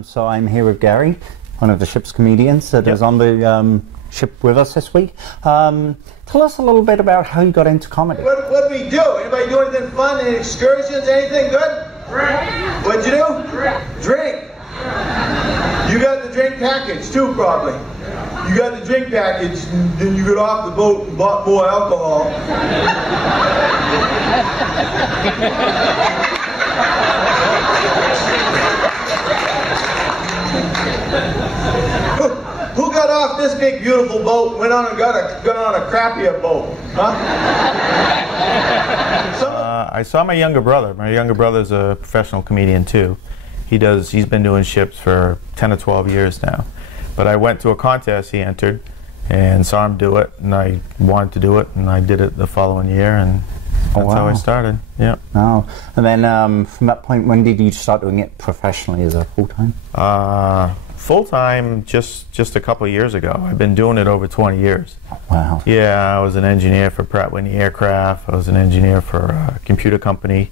So I'm here with Gary, one of the ship's comedians that is on the ship with us this week. Tell us a little bit about how you got into comedy. What did we do? Anybody do anything fun? Any excursions? Anything good? Drink. What'd you do? Drink. You got the drink package too, probably. You got the drink package, and then you got off the boat and bought more alcohol. Who got off this big beautiful boat and went on and got on a crappier boat? Huh? I saw my younger brother. My younger brother's a professional comedian too. He's been doing ships for 10 or 12 years now. But I went to a contest he entered and saw him do it, and I wanted to do it, and I did it the following year, and that's how I started. Yeah. Oh, and then from that point, when did you start doing it professionally as a full-time? Full-time just a couple of years ago. I've been doing it over 20 years. Wow. Yeah, I was an engineer for Pratt & Whitney Aircraft. I was an engineer for a computer company.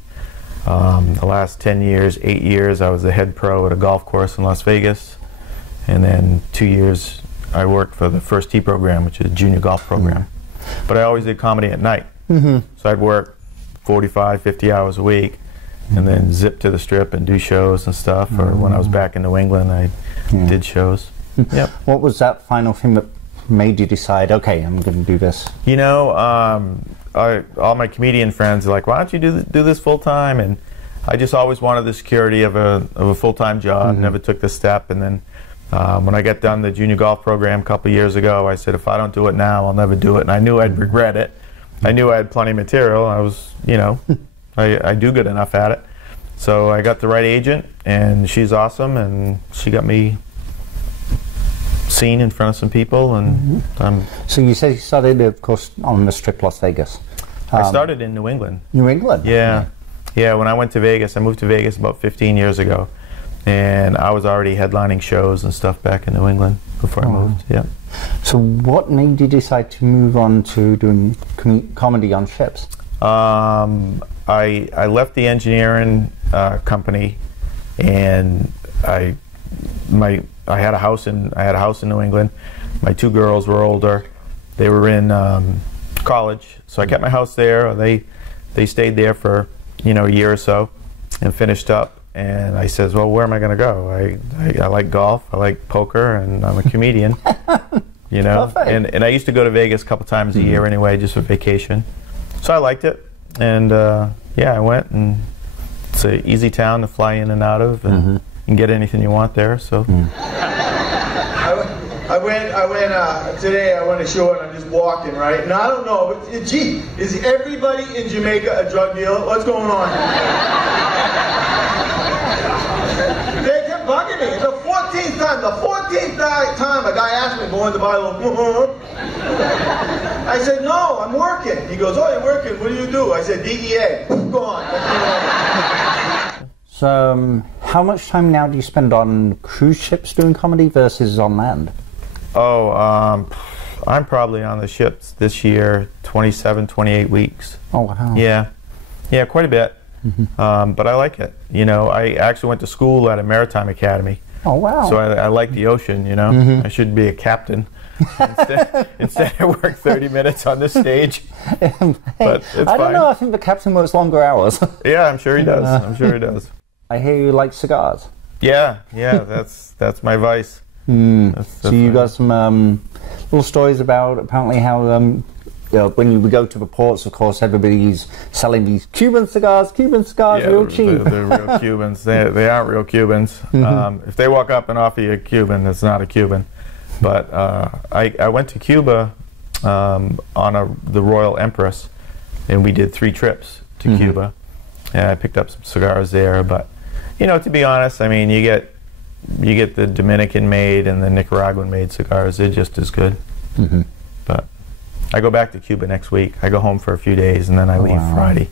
The last 10 years, 8 years, I was the head pro at a golf course in Las Vegas. And then 2 years, I worked for the First Tee program, which is a junior golf program. But I always did comedy at night. So I'd work 45, 50 hours a week, and then zip to the Strip and do shows and stuff. Or when I was back in New England, I did shows. Yep. What was that final thing that made you decide, okay, I'm going to do this? You know, all my comedian friends are like, why don't you do this full time? And I just always wanted the security of a full-time job. Never took the step. And then when I got done the junior golf program a couple of years ago, I said, if I don't do it now, I'll never do it. And I knew I'd regret it. I knew I had plenty of material. I was, you know, I do good enough at it. So I got the right agent, and she's awesome, and she got me seen in front of some people. And So you said you started, of course, on the Strip, Las Vegas. I started in New England. New England? Yeah. Yeah, when I went to Vegas, I moved to Vegas about 15 years ago. And I was already headlining shows and stuff back in New England before I moved. Yeah. So what made you decide to move on to doing comedy on ships? I left the engineering company, and I had a house in New England. My two girls were older; they were in college, so I kept my house there. They stayed there for a year or so, and finished up. And I says, well, where am I going to go? I like golf, I like poker, and I'm a comedian. You know, and I used to go to Vegas a couple times a year anyway, just for vacation. So I liked it, and yeah, I went, and it's an easy town to fly in and out of, and you can get anything you want there. So I went today. I went ashore and I'm just walking, right? And I don't know, but gee, is everybody in Jamaica a drug dealer? What's going on? They kept bugging me. The 14th time a guy asked me going to buy a little. I said, no, I'm working. He goes, oh, you're working. What do you do? I said, DEA. Go on. So how much time now do you spend on cruise ships doing comedy versus on land? Oh, I'm probably on the ships this year 27, 28 weeks. Oh, wow. Yeah, quite a bit. But I like it. You know, I actually went to school at a maritime academy. Oh, wow. So I like the ocean, you know. I should be a captain. Instead I work 30 minutes on this stage. But it's I don't fine. know, I think the captain works longer hours. Yeah, I'm sure he does. I'm sure he does. I hear you like cigars. Yeah, that's my vice. So you got some little stories about apparently how when you go to the ports, of course, everybody's selling these Cuban cigars, yeah, real cheap. They're real Cubans. They aren't real Cubans. If they walk up and offer you a Cuban, it's not a Cuban. But I went to Cuba on the Royal Empress, and we did 3 trips to Cuba. And I picked up some cigars there. But, you know, to be honest, I mean, you get the Dominican-made and the Nicaraguan-made cigars. They're just as good. But I go back to Cuba next week. I go home for a few days, and then I leave Friday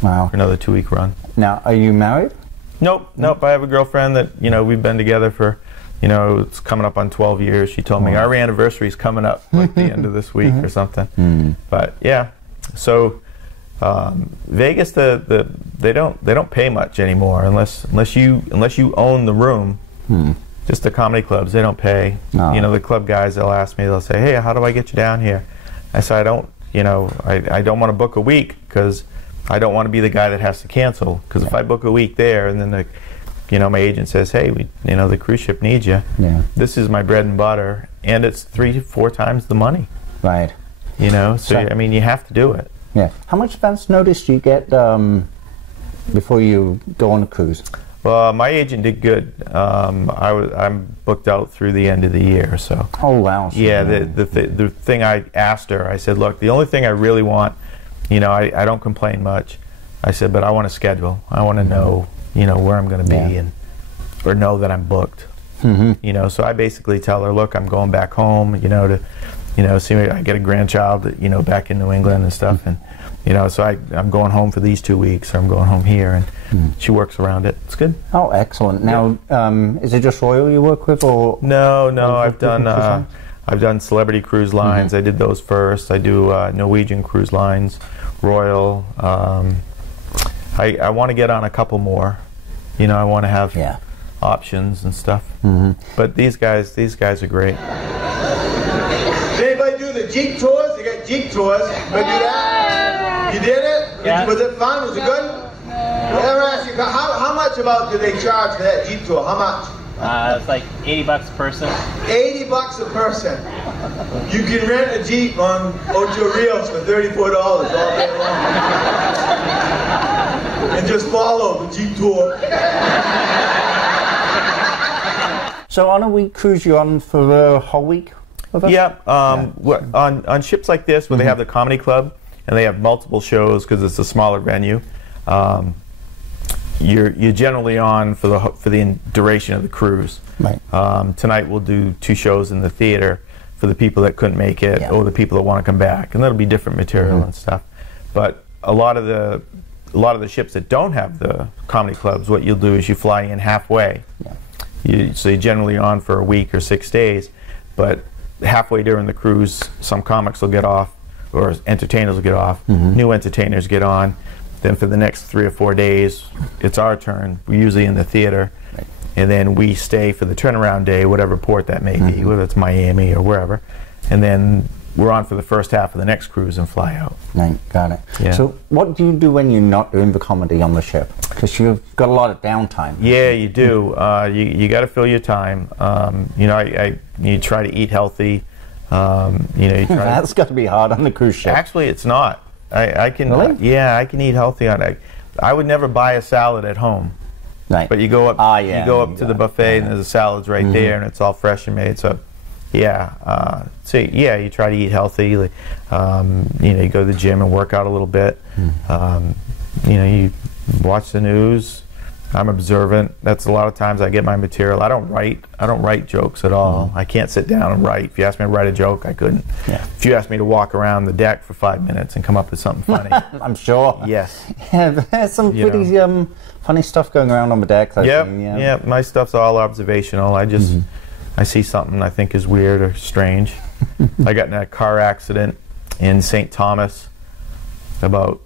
for another 2-week run. Now, are you married? Nope. I have a girlfriend that, you know, we've been together for, you know, it's coming up on 12 years. She told me our anniversary is coming up like the end of this week or something. But yeah, so Vegas, they don't pay much anymore unless you own the room. Just the comedy clubs, they don't pay. No. You know, the club guys, they'll ask me, they'll say, hey, how do I get you down here? I say, I don't want to book a week because I don't want to be the guy that has to cancel. Because if I book a week there and then my agent says, hey, the cruise ship needs you. Yeah. This is my bread and butter, and it's 3-4 times the money. Right. You know, so I mean, you have to do it. Yeah. How much advance notice do you get before you go on a cruise? Well, my agent did good. I'm booked out through the end of the year, so. Oh wow! Yeah, the thing I asked her, I said, look, the only thing I really want, I don't complain much. I said, but I want a schedule. I want to know, where I'm going to be or know that I'm booked. So I basically tell her, look, I'm going back home, see, I get a grandchild, back in New England and stuff, and so I'm going home for these 2 weeks, or I'm going home here, and she works around it. It's good. Oh, excellent. Now, is it just Royal you work with, or? No, I've done Celebrity Cruise Lines. I did those first. I do Norwegian Cruise Lines, Royal. I want to get on a couple more. I want to have options and stuff. But these guys are great. Did anybody do the Jeep tours? They got Jeep tours. But do that? You did it? Yeah. Was it fun? Was it good? Let me ask you, how much about do they charge for that Jeep tour? How much? It's like $80 a person. $80 a person. You can rent a Jeep on Ocho Rios for $34 all day long. And just follow the Jeep tour. So on a week cruise, you're on for a whole week? Yeah, on ships like this, where they have the comedy club and they have multiple shows because it's a smaller venue, you're generally on for the duration of the cruise. Right. Tonight we'll do 2 shows in the theater for the people that couldn't make it, or the people that want to come back, and that'll be different material and stuff. But a lot of the ships that don't have the comedy clubs, what you'll do is you fly in halfway. So you're generally on for a week or 6 days, but halfway during the cruise, some comics will get off, or entertainers will get off, new entertainers get on. Then for the next 3 or 4 days, it's our turn. We're usually in the theater, and then we stay for the turnaround day, whatever port that may be, whether it's Miami or wherever, and then we're on for the first half of the next cruise and fly out. Right, got it. Yeah. So what do you do when you're not doing the comedy on the ship? Because you've got a lot of downtime. Yeah, you do. You got to fill your time. You try to eat healthy. That's got to be hard on the cruise ship. Actually, it's not. I can. Really? I can eat healthy on it. I would never buy a salad at home. Right. But you go up. You go up to the buffet and there's the salads right there, and it's all fresh and made. So, you try to eat healthy. You go to the gym and work out a little bit. You watch the news. I'm observant. That's a lot of times I get my material. I don't write jokes at all. I can't sit down and write. If you asked me to write a joke, I couldn't. Yeah. If you asked me to walk around the deck for 5 minutes and come up with something funny, I'm sure. Yes. Yeah, there's some pretty funny stuff going around on the deck. Yeah. My stuff's all observational. I just I see something I think is weird or strange. I got in a car accident in St. Thomas about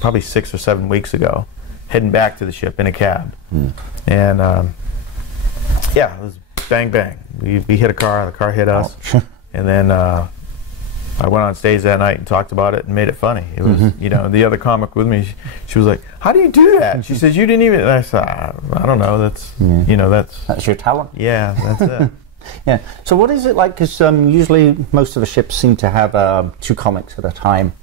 probably 6 or 7 weeks ago, heading back to the ship in a cab. And it was bang bang. We hit a car, the car hit us, and then I went on stage that night and talked about it and made it funny. It was, the other comic with me, she was like, "How do you do that?" And she says, "You didn't even." And I said, "I don't know. That's that's your talent." Yeah, that's it. Yeah. So what is it like? Because usually most of the ships seem to have 2 comics at a time.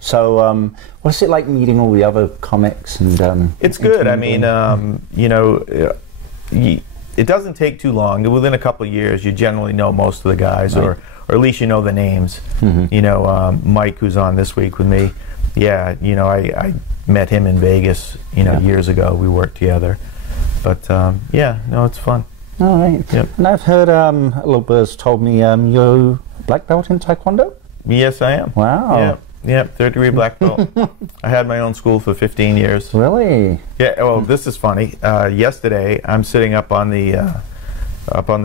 So what's it like meeting all the other comics? And it's good. I mean, it doesn't take too long. Within a couple of years, you generally know most of the guys, or at least you know the names. Mike, who's on this week with me, I met him in Vegas, years ago. We worked together. But, it's fun. All right. Yep. And I've heard a little bird's told me you're black belt in Taekwondo? Yes, I am. Wow. Yep, 3rd-degree black belt. I had my own school for 15 years. Really? Yeah, well, this is funny. Yesterday, I'm sitting up on the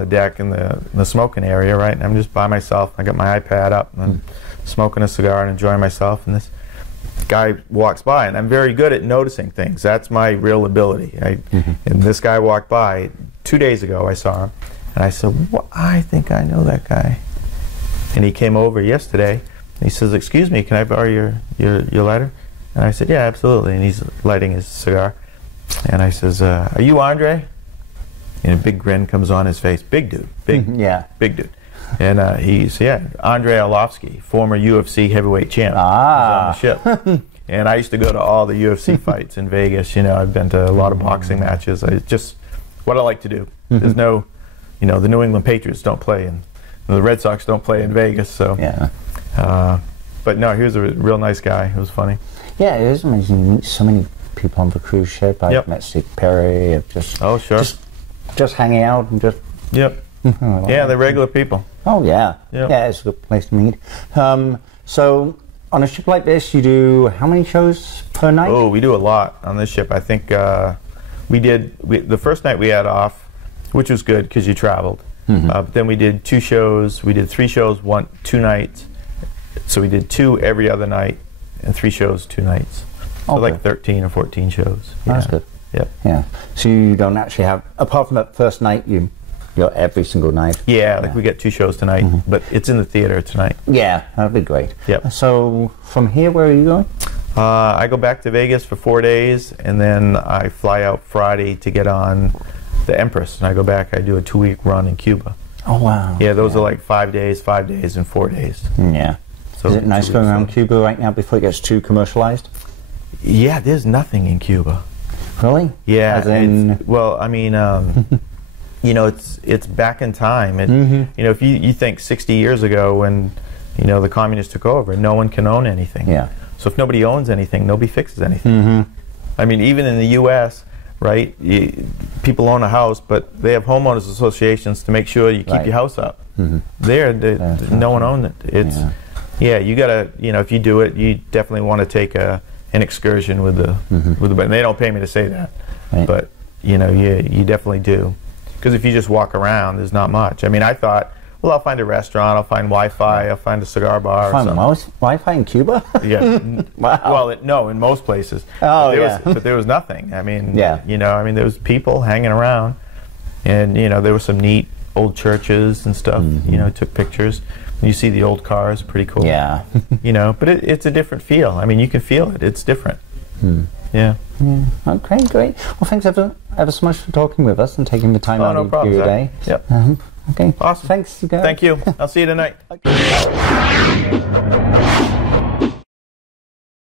deck in the smoking area, right? And I'm just by myself. I got my iPad up, and I'm smoking a cigar and enjoying myself. And this guy walks by, and I'm very good at noticing things. That's my real ability. And this guy walked by, 2 days ago I saw him, and I said, well, I think I know that guy. And he came over yesterday, and he says, excuse me, can I borrow your lighter? And I said, yeah, absolutely. And he's lighting his cigar. And I says, are you Andre? And a big grin comes on his face. Big dude. Big dude. And he said, yeah, Andre Arlovsky, former UFC heavyweight champ. Ah. He's on the ship. And I used to go to all the UFC fights in Vegas. You know, I've been to a lot of boxing matches. It's just what I like to do. There's no, you know, the New England Patriots don't play, and the Red Sox don't play in Vegas. So, yeah. But no, he was a real nice guy. It was funny. Yeah, it is amazing. You meet so many people on the cruise ship. I've met Steve Perry. I've just just hanging out and just. Yep. Yeah, they're regular people. Oh yeah. Yep. Yeah, it's a good place to meet. So on a ship like this, you do how many shows per night? Oh, we do a lot on this ship. I think the first night we had off, which was good because you traveled. But then we did 2 shows. We did 3 shows, 2 nights. So we did 2 every other night, and 3 shows 2 nights. So like 13 or 14 shows. That's good. Yep. Yeah. So you don't actually have, apart from that first night, you're every single night. Yeah, like we get 2 shows tonight, but it's in the theater tonight. Yeah, that'd be great. Yep. So from here, where are you going? I go back to Vegas for 4 days, and then I fly out Friday to get on the Empress, and I go back. I do a 2-week run in Cuba. Oh wow! Yeah, those are like 5 days, and 4 days. Yeah. So is it nice going around Cuba right now before it gets too commercialized? Yeah, there's nothing in Cuba. Really? Yeah. As in... Well, I mean, you know, it's back in time. You know, if you think 60 years ago when, you know, the communists took over, no one can own anything. Yeah. So if nobody owns anything, nobody fixes anything. I mean, even in the U.S., right, people own a house, but they have homeowners associations to make sure you keep your house up. There, no one owns it. It's you gotta, you know, if you do it, you definitely want to take an excursion with the and they don't pay me to say that, but you know, you definitely do, because if you just walk around, there's not much. I mean, I thought, well, I'll find a restaurant, I'll find Wi-Fi, I'll find a cigar bar. Find Wi-Fi in Cuba? Yeah. Wow. Well, no, in most places. Oh, but there was nothing. I mean, yeah. You know, I mean, there was people hanging around, and you know, there were some neat old churches and stuff. You know, took pictures. You see the old cars, pretty cool. Yeah. You know, but it's a different feel. I mean, you can feel it. It's different. Yeah. Okay, great. Well, thanks ever so much for talking with us and taking the time out of your day. Yep. Okay. Awesome. Thanks, Gary. Thank you. I'll see you tonight.